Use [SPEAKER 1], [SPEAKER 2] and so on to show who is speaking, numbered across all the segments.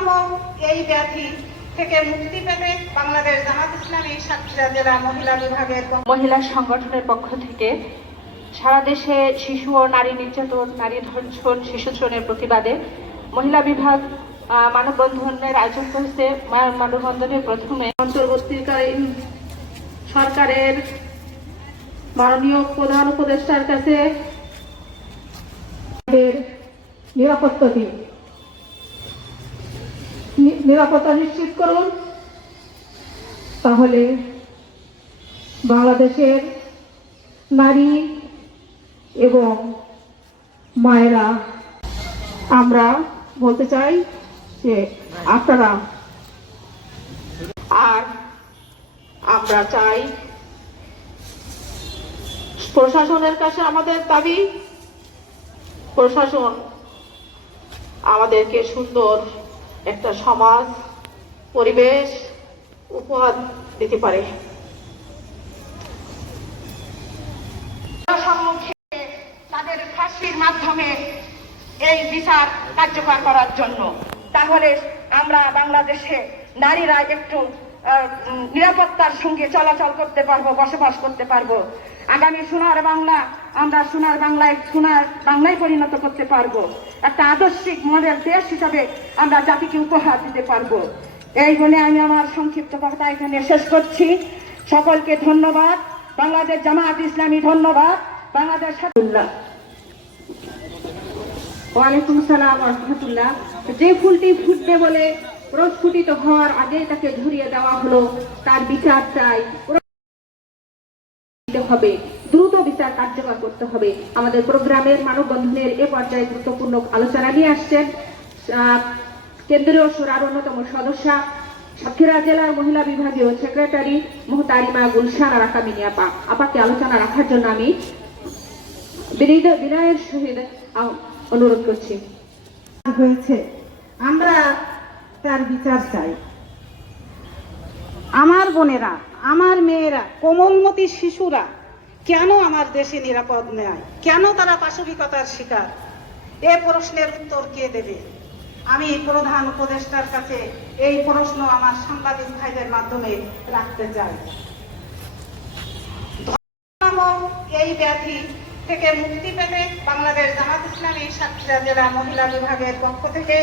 [SPEAKER 1] এই ব্যাধি থেকে মুক্তি পেতে বাংলাদেশ জামাত ইসলামী সাতক্ষীরা জেলা মহিলা বিভাগের
[SPEAKER 2] মহিলা সংগঠনের পক্ষ থেকে সারা দেশে শিশু ও নারী নির্যাতন নারী ধর্ষণ শিশু শ্রমের প্রতিবাদে মহিলা বিভাগ আহ, মানববন্ধনের আয়োজন করেছে মানববন্ধনের প্রথমে। অন্তর্বর্তীকালীন সরকারের মাননীয় প্রধান উপদেষ্টার কাছে
[SPEAKER 3] নিরাপত্তা দিন। নি- নিরাপত্তা নিশ্চিত করুন। তাহলে বাংলাদেশের নারী এবং মায়েরা, আমরা বলতে চাই যে আপনারা
[SPEAKER 2] আর আমরা চাই প্রশাসনের কাছে আমাদের দাবি, প্রশাসন আমাদেরকে সুন্দর একটা সমাজ, পরিবেশ উপহার দিতে পারে।
[SPEAKER 1] তাদের ফাঁসির মাধ্যমে এই বিচার কার্যকর করার জন্য। তাহলে আমরা বাংলাদেশে নারীরা একটু নিরাপত্তার সঙ্গে চলাচল করতে পারব, বসবাস করতে পারব। আগামী সোনার বাংলা আমরা সোনার বাংলায় সোনার বাংলায় পরিণত করতে পারব। একটা আদর্শিক মডেল দেশ হিসাবে আমরা জাতিকে উপহার দিতে পারব। এই বলে আমি আমার সংক্ষিপ্ত কথা এখানে শেষ করছি। সকলকে ধন্যবাদ। বাংলাদেশ জামাত ইসলামী, ধন্যবাদ। বাংলাদেশ
[SPEAKER 2] ওয়ালাইকুম সালাম রহমতুল্লাহ। যে ফুলটি ফুটবে বলে প্রস্ফুটিত হওয়ার আগে তাকে ধরিয়ে দেওয়া হলো, তার বিচার চাই। হবে। বিচার কার্যকর করতে হবে। আমাদের প্রোগ্রামের মানববন্ধনের এ পর্যায়ে গুরুত্বপূর্ণ আলোচনা নিয়ে আসছেন কেন্দ্রীয় সুরার অন্যতম সদস্যা, সাতক্ষীরা জেলার মহিলা বিভাগীয় সেক্রেটারি মোহতারিমা গুলশান রাকামিনী আপা আপাকে আলোচনা রাখার জন্য আমি বিনয়ের সহিত অনুরোধ করছি।
[SPEAKER 3] হয়েছে। আমরা তার বিচার চাই। আমার বোনেরা, আমার মেয়েরা, কোমলমতি শিশুরা কেন আমার দেশে নিরাপদ নেয়? কেন তারা পাশবিকতার শিকার? এ প্রশ্নের উত্তর কে দেবে? আমি প্রধান উপদেষ্টার কাছে এই প্রশ্ন আমার সাংবাদিক ভাইদের মাধ্যমে রাখতে চাই। এই ব্যাধি থেকে মুক্তি পেতে বাংলাদেশ জামাত ইসলামী সাতক্ষীরা জেলা মহিলা বিভাগের পক্ষ থেকে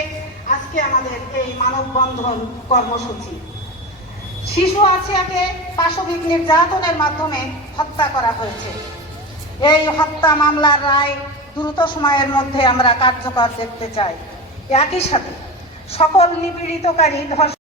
[SPEAKER 3] আজকে আমাদের এই মানববন্ধন কর্মসূচি। শিশু আসিয়াকে পাশবিক নির্যাতনের মাধ্যমে হত্যা করা হয়েছে। এই হত্যা মামলার রায় দ্রুত সময়ের মধ্যে আমরা কার্যকর দেখতে চাই। একই সাথে সকল নিপীড়িতকারী ধর্ষণ